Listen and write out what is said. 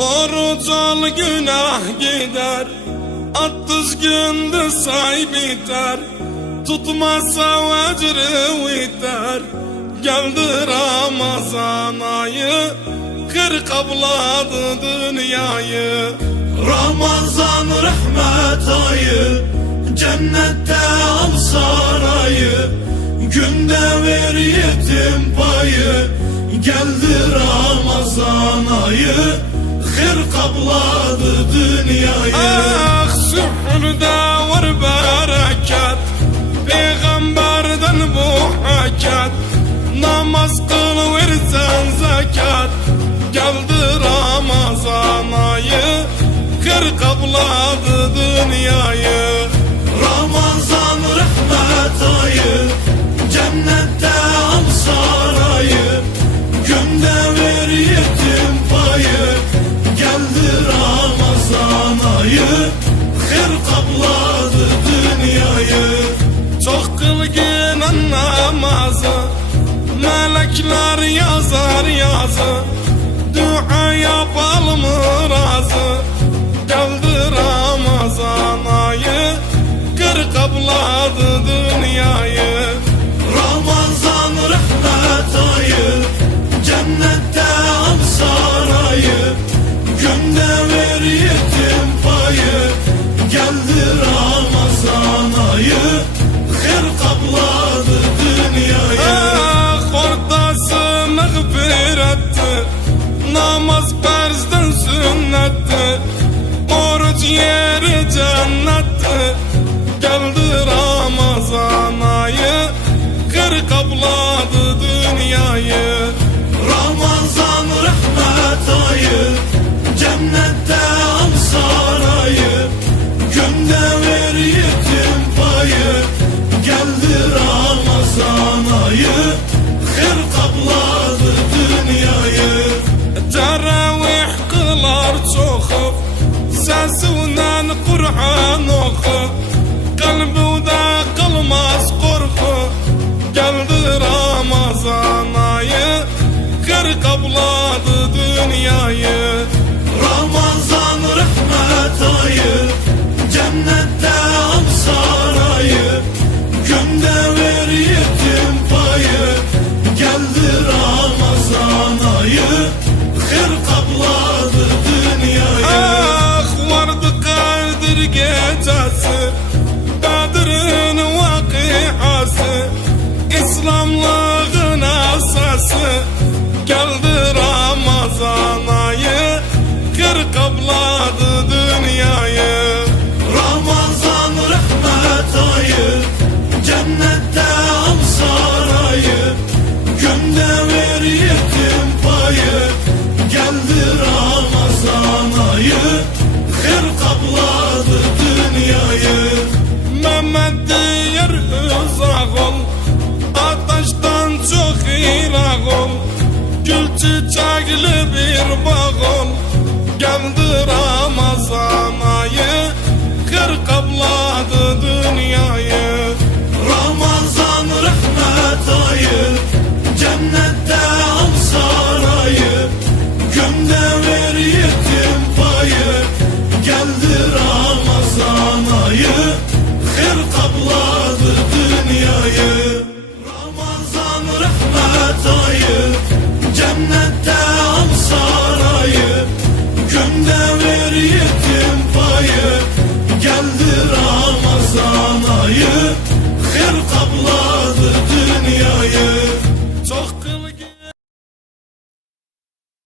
Oruç al günah gider Attız gündü say biter. Tutmazsa vecri biter Geldi Ramazan ayı. Kır kabladı dünyayı. Ramazan rahmet ayı Cennette al sarayı. Günde ver yetim payı Geldi Ramazan ayı Hır kapladı dünyayı Ah sühürde var bereket Peygamberden bu hakat. Namaz kıl zekat Geldi Ramazan ayı Kır kabladı Ramazan ayı Hır kapladı dünyayı. Çok kılgın namazı Melekler yazar yazı Dua yapalım razı Geldi Ramazan ayı. Kır kabladı Ramazan ayı Hır kapladı Sesinden Kur'an oku. Kalbide kalmaz korku. Geldi Ramazan ayı Kır kabladı dünyayı Yetim payı Geldi Ramazan ayı kapladı dünyayı. Mehmet diyer uzak Ateşten çok irak ol. Gül bir bağ ol Geldi Ramazan ayı Kır kabladı dünyayı dünyayı Hır dünyayı. Çok